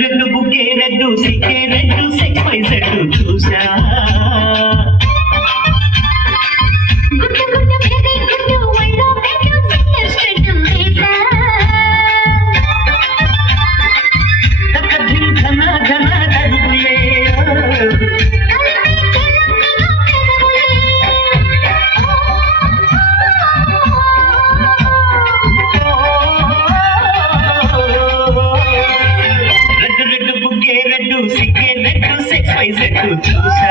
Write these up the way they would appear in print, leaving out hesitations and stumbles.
red బుక్కే red సిక్కే red sex పై set చూసా చూసా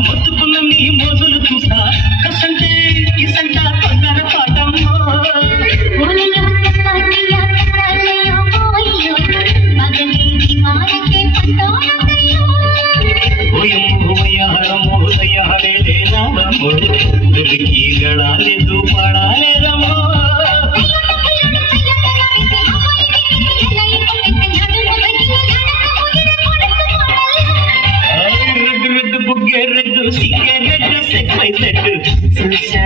మొత్తుకున్న మీ మోజులు చూస్తా కసంటే కిసంట తొందర పాటమ్మో దొరికి గడాలేదు పడాలేదమ్మో రెడ్డు సిగ్గరెడ్డు సెక్స్ పై సెట్టు చూసా